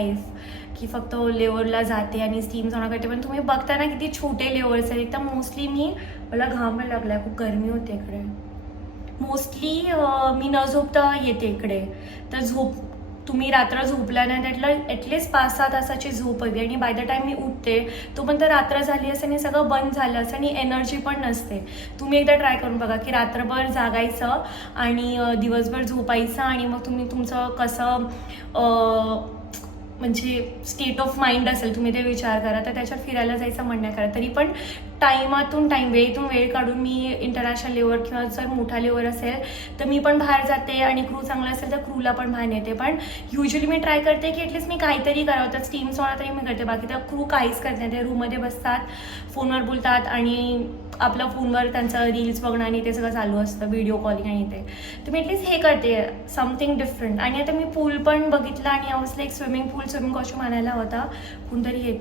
Life की फक्त लेवरला जाते आणि स्टीम सावना करते. पण तुम्ही बघता ना किती छोटे लेवर्स आहेत. एकदम मोस्टली मी मला घाम लागला खूप गरमी होते इकडे. मोस्टली मी न झोपता येते इकडे. तर झोप तुम्ही रात्र झोपला नाही त्यातलं ॲटलिस्ट पाच सहा तासाची झोप हवी. आणि बाय द टाईम मी उठते तोपर्यंत रात्र झाली असं आणि सगळं बंद झालं असं आणि एनर्जी पण नसते. तुम्ही एकदा ट्राय करून बघा की रात्रभर जागायचं आणि दिवसभर झोपायचं आणि मग तुम्ही तुमचं कसं म्हणजे स्टेट ऑफ माइंड असेल तुम्ही ते विचार करा. तर त्याच्यात फिरायला जायचं म्हणण्या करा तरी. पण टाईमातून टाईम वेळेतून वेळ काढून मी इंटरनॅशनल लेवल किंवा जर मोठा लेवल असेल तर मी पण बाहेर जाते आणि क्रू चांगला असेल तर क्रूला पण बाहेर येते पण युजली मी ट्राय करते की ॲटलीस्ट मी काहीतरी करावं. तर स्टीम सोडा तरी मी करते. बाकी तर क्रू काहीच करत नाही. ते रूममध्ये बसतात फोनवर बोलतात आणि आपल्या फोनवर त्यांचं रील्स बघणं आणि ते सगळं चालू असतं व्हिडिओ कॉलिंग आणि ते. तर मी ॲटलीस्ट हे करते समथिंग डिफरंट आणि आता मी पूल पण बघितला आणि I was like swimming pool swimming costume आणायला होता. कोणतरी येतं.